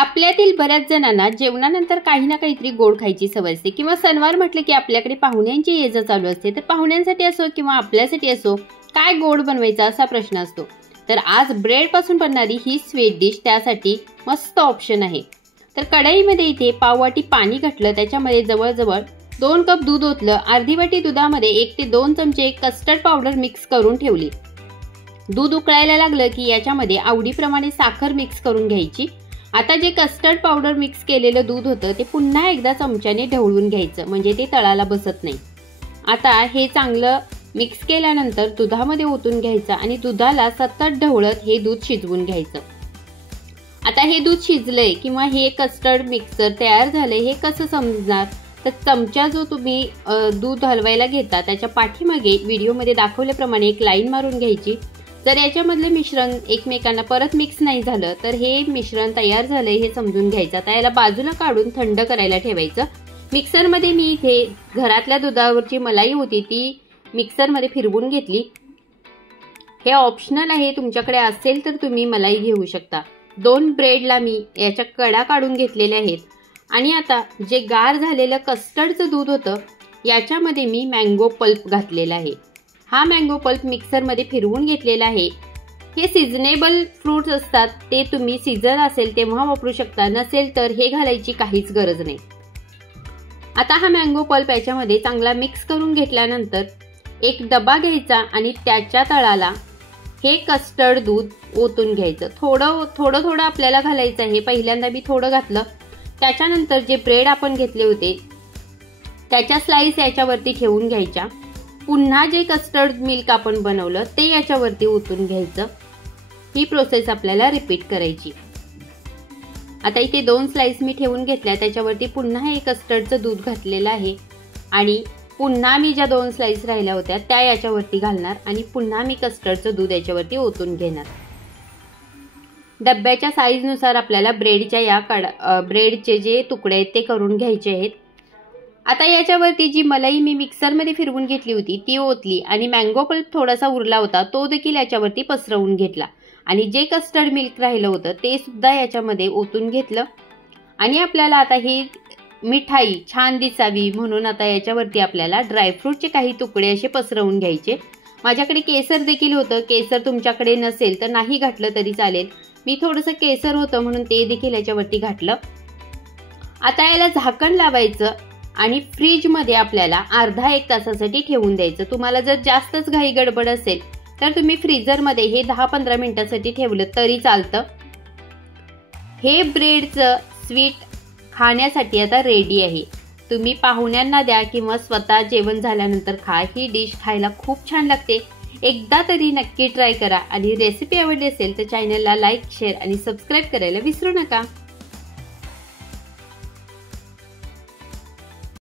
आपल्यातील बऱ्याच जणांना जेवणानंतर काही ना काहीतरी गोड खायची सवय असते किंवा सणवार म्हटलं की आपल्याकडे पाहुण्यांची ये-जा चालू असते। तर पाहुण्यांसाठी असो किंवा आपल्यासाठी असो काय गोड बनवायचा असा प्रश्न असतो। तर आज ब्रेड पासून बनणारी ही स्वीट डिश त्यासाठी मस्त ऑप्शन आहे। तर कढईमध्ये इथे पाववाटी पाणी घातलं, त्याच्यामध्ये जवळजवळ 2 कप दूध ओतलं, अर्धी वाटी दुधामध्ये 1 ते 2 चमचे कस्टर्ड पावडर मिक्स करून ठेवली। दूध उकळायला लागलं की याच्यामध्ये आवडीप्रमाणे साखर मिक्स करून घ्यायची। आता जे कस्टर्ड पावडर मिक्स केलेलं दूध होतं ते पुन्हा एकदा चमच्याने ढवळून घ्यायचं, म्हणजे ते तळाला बसत नाही। आता हे चांगलं मिक्स केल्यानंतर दुधामध्ये ओतून घ्यायचं आणि दुधाला सतत ढवळत हे दूध शिजवून घ्यायचं। आता हे दूध शिजलंय किंवा हे कस्टर्ड मिक्सर तयार झालंय हे कसं समजणार? तर चमचा जो तुम्ही दूध हलवायला घेता त्याच्या पाठीमागे व्हिडिओमध्ये दाखवल्याप्रमाणे एक लाईन मारून घ्यायची। जर याच्यामधले मिश्रण एकमेकांना परत मिक्स नाही झालं तर हे मिश्रण तयार झालंय हे समजून घ्यायचं। आता याला बाजूला काढून थंड करायला ठेवायचं। मिक्सरमध्ये मी इथे घरातल्या दुधावरची मलाई होती ती मिक्सरमध्ये फिरवून घेतली। हे ऑप्शनल आहे, तुमच्याकडे असेल तर तुम्ही मलाई घेऊ शकता। 2 ब्रेडला मी याच्या कडा काढून घेतलेल्या आहेत आणि आता जे गार झालेलं कस्टर्डचं दूध होतं याच्यामध्ये मी मँगो पल्प घातलेला आहे। हा मँगो पल्प मिक्सरमध्ये फिरवून घेतलेला आहे। हे सीझनेबल फ्रूट्स असतात, ते तुम्ही सीझन असेल तेव्हा वापरू शकता, नसेल तर हे घालायची काहीच गरज नाही। आता हा मँगो पल्प याच्यामध्ये चांगला मिक्स करून घेतल्यानंतर एक डबा घ्यायचा आणि त्याच्या तळाला हे कस्टर्ड दूध ओतून घ्यायचं। थोडं आपल्याला घालायचं आहे। पहिल्यांदा मी थोडं घातलं, त्याच्यानंतर जे ब्रेड आपण घेतले होते त्याच्या स्लाइस याच्यावरती ठेवून घ्यायच्या। पुन्हा जे कस्टर्ड मिल्क आपण बनवलं ते याच्यावरती ओतून घ्यायचं। ही प्रोसेस आपल्याला रिपीट करायची। आता इथे 2 स्लाइस मी ठेवून घेतल्या, त्याच्यावरती पुन्हा हे कस्टर्डचं दूध घातलेलं आहे आणि पुन्हा मी ज्या 2 स्लाइस राहिल्या होत्या त्या याच्यावरती घालणार आणि पुन्हा मी कस्टर्डचं दूध याच्यावरती ओतून घेणार। डब्याच्या साईजनुसार आपल्याला ब्रेडचे जे तुकडे आहेत ते करून घ्यायचे आहेत। आता याच्यावरती जी मलाई मी मिक्सरमध्ये फिरवून घेतली होती ती ओतली आणि मँगो पल्प थोडासा उरला होता तो देखील याच्यावरती पसरवून घेतला आणि जे कस्टर्ड मिल्क राहिलं होतं ते सुद्धा याच्यामध्ये ओतून घेतलं आणि आपल्याला आता ही मिठाई छान दिसावी म्हणून आता याच्यावरती आपल्याला ड्रायफ्रूटचे काही तुकडे असे पसरवून घ्यायचे। माझ्याकडे केसर देखील होतं, केसर तुमच्याकडे नसेल तर नाही घातलं तरी चालेल। मी थोडंसं केसर होतं म्हणून ते देखील याच्यावरती घातलं। आता याला झाकण लावायचं आणि फ्रीजमध्ये आपल्याला अर्धा 1 तासासाठी ठेवून द्यायचं। तुम्हाला जर जास्तच घाई गडबड असेल तर तुम्ही फ्रीजरमध्ये हे 10-15 मिनिटांसाठी ठेवलं तरी चालतं। हे ब्रेडचं स्वीट खाण्यासाठी आता रेडी आहे। तुम्ही पाहुण्यांना द्या किंवा स्वतः जेवण झाल्यानंतर खा। ही डिश खायला खूप छान लागते। एकदा तरी नक्की ट्राय करा आणि रेसिपी आवडली असेल तर चॅनलला लाईक, शेअर आणि सबस्क्राईब करायला विसरू नका।